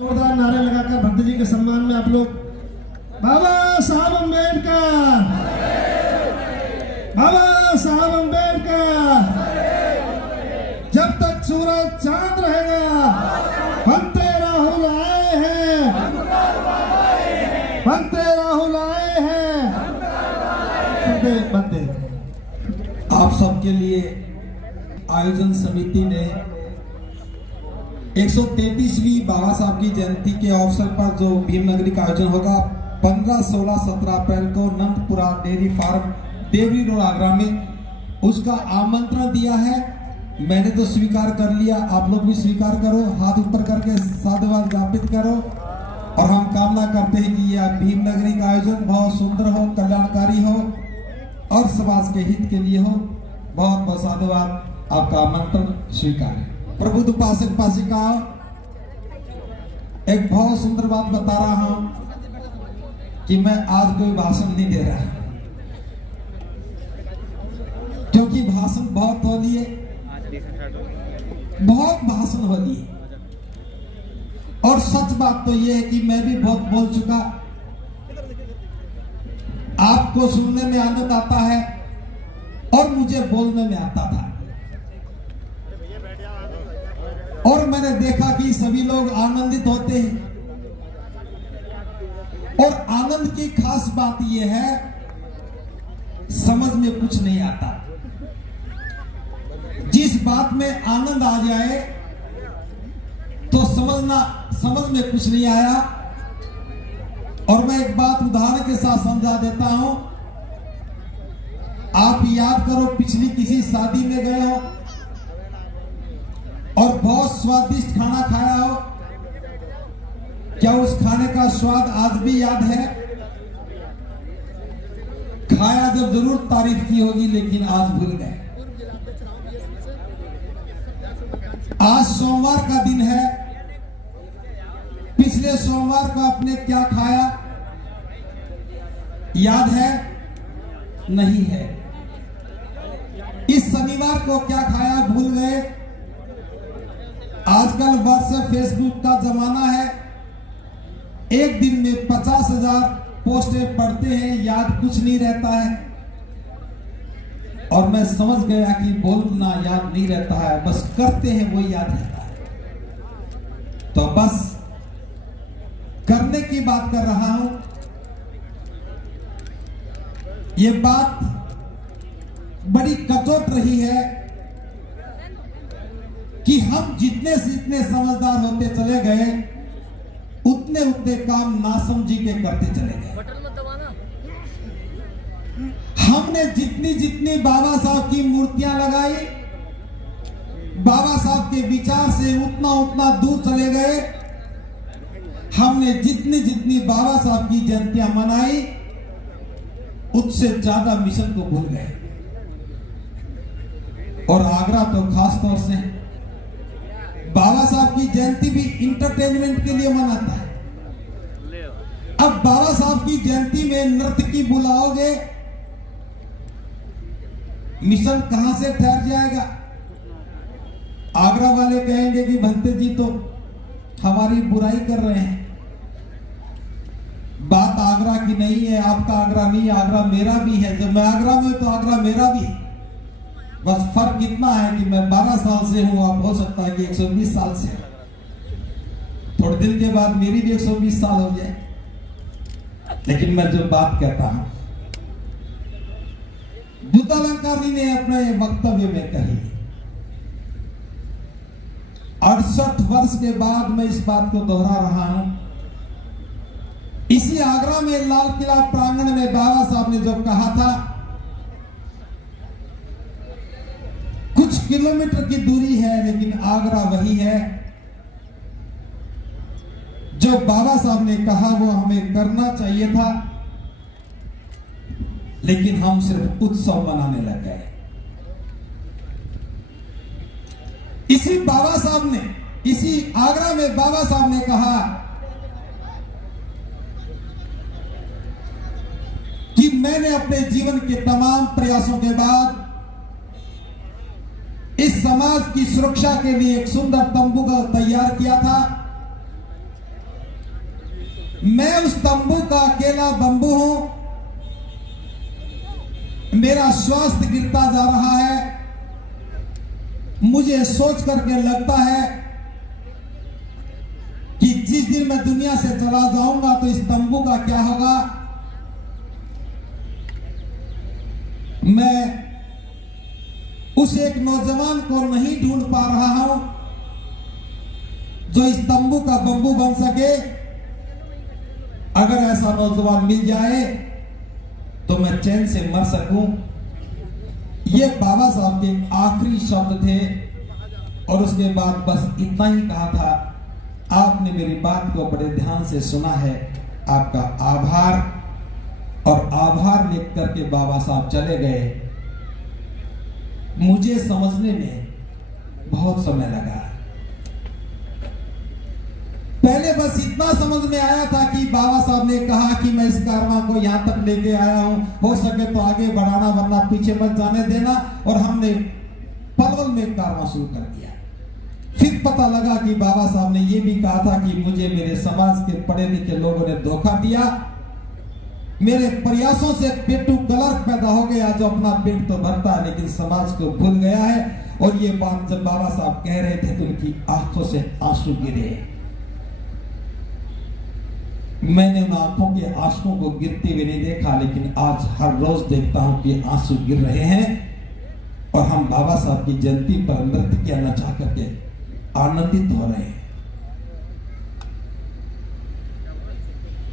जोरदार नारे लगाकर भक्त जी के सम्मान में आप लोग बाबा साहब अम्बेडकर, बाबा साहब अम्बेडकर, जब तक सूरज चांद रहेगा बनते राहुल आए हैं, बनते राहुल आए हैं, बनते। आप सबके लिए आयोजन समिति ने 133वीं बाबा साहब की जयंती के अवसर पर जो भीमनगरी का आयोजन होगा 15, 16, 17 अप्रैल को Nandpura dairy farm Deori road Agra में, उसका आमंत्रण दिया है। मैंने तो स्वीकार कर लिया, आप लोग भी स्वीकार करो, हाथ ऊपर करके साधुवाद ज्ञापित करो। और हम कामना करते हैं कि यह भीमनगरी का आयोजन बहुत सुंदर हो, कल्याणकारी हो और समाज के हित के लिए हो। बहुत बहुत साधुवाद, आपका आमंत्रण स्वीकार है। प्रबुद्ध उपासक उपासिका, एक बहुत सुंदर बात बता रहा हूं कि मैं आज कोई भाषण नहीं दे रहा, क्योंकि भाषण बहुत हो लिए, बहुत भाषण हो लिए। और सच बात तो यह है कि मैं भी बहुत बोल चुका। आपको सुनने में आनंद आता है और मुझे बोलने में आता था, और मैंने देखा कि सभी लोग आनंदित होते हैं। और आनंद की खास बात यह है, समझ में कुछ नहीं आता। जिस बात में आनंद आ जाए तो समझ में कुछ नहीं आया। और मैं एक बात उदाहरण के साथ समझा देता हूं। आप याद करो, पिछली किसी शादी में गए हो और बहुत स्वादिष्ट खाना खाया हो, क्या उस खाने का स्वाद आज भी याद है? खाया जब जरूर तारीफ की होगी, लेकिन आज भूल गए। आज सोमवार का दिन है, पिछले सोमवार को आपने क्या खाया याद है? नहीं है। इस शनिवार को क्या खाया भूल गए। आजकल व्हाट्सएप फेसबुक का जमाना है, एक दिन में 50,000 पोस्टें पढ़ते हैं, याद कुछ नहीं रहता है। और मैं समझ गया कि बोलना याद नहीं रहता है, बस करते हैं वो याद रहता है। तो बस करने की बात कर रहा हूं। ये बात बड़ी कचोट रही है कि हम जितने से जितने समझदार होते चले गए, उतने उतने काम नासमझी के करते चले गए। हमने जितनी जितनी बाबा साहब की मूर्तियां लगाई, बाबा साहब के विचार से उतना उतना दूर चले गए। हमने जितनी जितनी बाबा साहब की जयंतियां मनाई, उससे ज्यादा मिशन को भूल गए। और आगरा तो खास तौर से बाबा साहब की जयंती भी इंटरटेनमेंट के लिए मनाता है। अब बाबा साहब की जयंती में नर्तकी बुलाओगे, मिशन कहां से ठहर जाएगा? आगरा वाले कहेंगे कि भंते जी तो हमारी बुराई कर रहे हैं। बात आगरा की नहीं है, आपका आगरा नहीं, आगरा मेरा भी है। जब मैं आगरा में तो आगरा मेरा भी है। बस फर्क इतना है कि मैं 12 साल से हूं, आप हो सकता है कि 120 साल से। थोड़े दिन के बाद मेरी भी 120 साल हो जाए। लेकिन मैं जो बात कहता हूं, बुद्ध अलंकारी ने अपने वक्तव्य में कही। 68 वर्ष के बाद मैं इस बात को दोहरा रहा हूं। इसी आगरा में लाल किला प्रांगण में बाबा साहब ने जो कहा था, कुछ किलोमीटर की दूरी है, लेकिन आगरा वही है। जो बाबा साहब ने कहा वो हमें करना चाहिए था, लेकिन हम सिर्फ उत्सव मनाने लग गए। इसी बाबा साहब ने, इसी आगरा में बाबा साहब ने कहा कि मैंने अपने जीवन के तमाम प्रयासों के बाद इस समाज की सुरक्षा के लिए एक सुंदर तंबू का तैयार किया था। मैं उस तंबू का अकेला बंबू हूं, मेरा स्वास्थ्य गिरता जा रहा है। मुझे सोच करके लगता है कि जिस दिन मैं दुनिया से चला जाऊंगा तो इस तंबू का क्या होगा। मैं उस एक नौजवान को नहीं ढूंढ पा रहा हूं जो इस तंबू का बंबू बन सके। अगर ऐसा नौजवान मिल जाए तो मैं चैन से मर सकूं। ये बाबा साहब के आखिरी शब्द थे और उसके बाद बस इतना ही कहा था। आपने मेरी बात को बड़े ध्यान से सुना है, आपका आभार। और आभार लिख करके बाबा साहब चले गए। मुझे समझने में बहुत समय लगा। पहले बस इतना समझ में आया था कि बाबा साहब ने कहा कि मैं इस कारवां को यहां तक लेके आया हूं, हो सके तो आगे बढ़ाना वरना पीछे मत जाने देना। और हमने पलवल में कारवां शुरू कर दिया। फिर पता लगा कि बाबा साहब ने यह भी कहा था कि मुझे मेरे समाज के पढ़े लिखे लोगों ने धोखा दिया। मेरे प्रयासों से एक पेटू क्लर्क पैदा हो गया जो अपना पेट तो भरता है लेकिन समाज को भूल गया है। और ये बात जब बाबा साहब कह रहे थे तो उनकी आंखों से आंसू गिरे। मैंने उन आंखों के आंसुओं को गिरते हुए नहीं देखा, लेकिन आज हर रोज देखता हूं कि आंसू गिर रहे हैं। और हम बाबा साहब की जयंती पर नृत्य किया नचा करके आनंदित हो रहे हैं।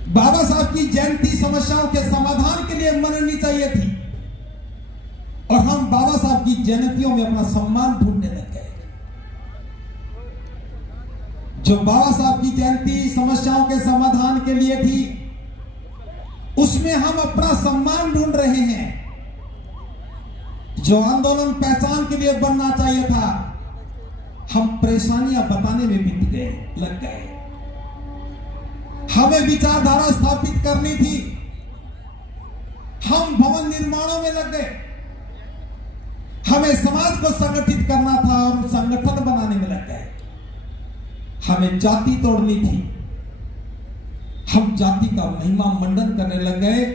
बाबा साहब की जयंती समस्याओं के समाधान के लिए मनानी चाहिए थी और हम बाबा साहब की जयंतियों में अपना सम्मान ढूंढने लग गए। जो बाबा साहब की जयंती समस्याओं के समाधान के लिए थी उसमें हम अपना सम्मान ढूंढ रहे हैं। जो आंदोलन पहचान के लिए बनना चाहिए था हम परेशानियां बताने में बीत गए, लग गए। हमें विचारधारा स्थापित करनी थी, हम भवन निर्माणों में लग गए। हमें समाज को संगठित करना था और संगठन बनाने में लग गए। हमें जाति तोड़नी थी, हम जाति का महिमा मंडन करने लग गए।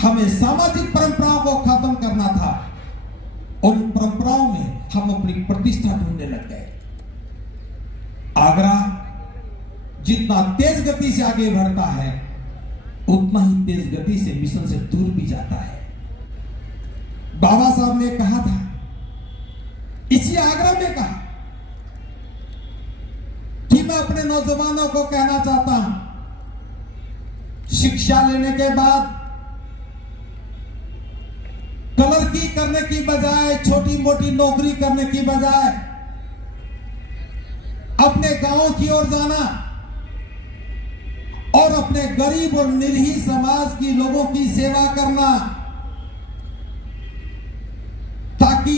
हमें सामाजिक परंपराओं को खत्म करना था, उन परंपराओं में हम अपनी प्रतिष्ठा ढूंढने लग गए। आगरा जितना तेज गति से आगे बढ़ता है उतना ही तेज गति से मिशन से दूर भी जाता है। बाबा साहब ने कहा था, इसी आगरा में कहा कि मैं अपने नौजवानों को कहना चाहता हूं, शिक्षा लेने के बाद क्लर्की करने की बजाय, छोटी मोटी नौकरी करने की बजाय अपने गांव की ओर जाना और अपने गरीब और निर्ही समाज की लोगों की सेवा करना, ताकि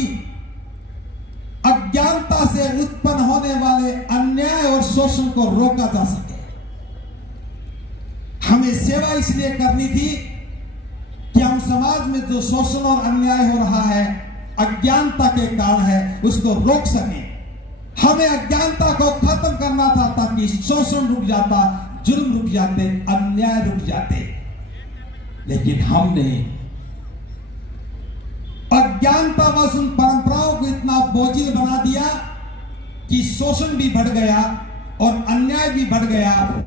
अज्ञानता से उत्पन्न होने वाले अन्याय और शोषण को रोका जा सके। हमें सेवा इसलिए करनी थी कि हम समाज में जो शोषण और अन्याय हो रहा है, अज्ञानता के कारण है, उसको रोक सके। हमें अज्ञानता को खत्म करना था ताकि शोषण रुक जाता, जुल्म रुक जाते, अन्याय रुक जाते। लेकिन हमने अज्ञानता व उन परंपराओं को इतना बोझिल बना दिया कि शोषण भी बढ़ गया और अन्याय भी बढ़ गया।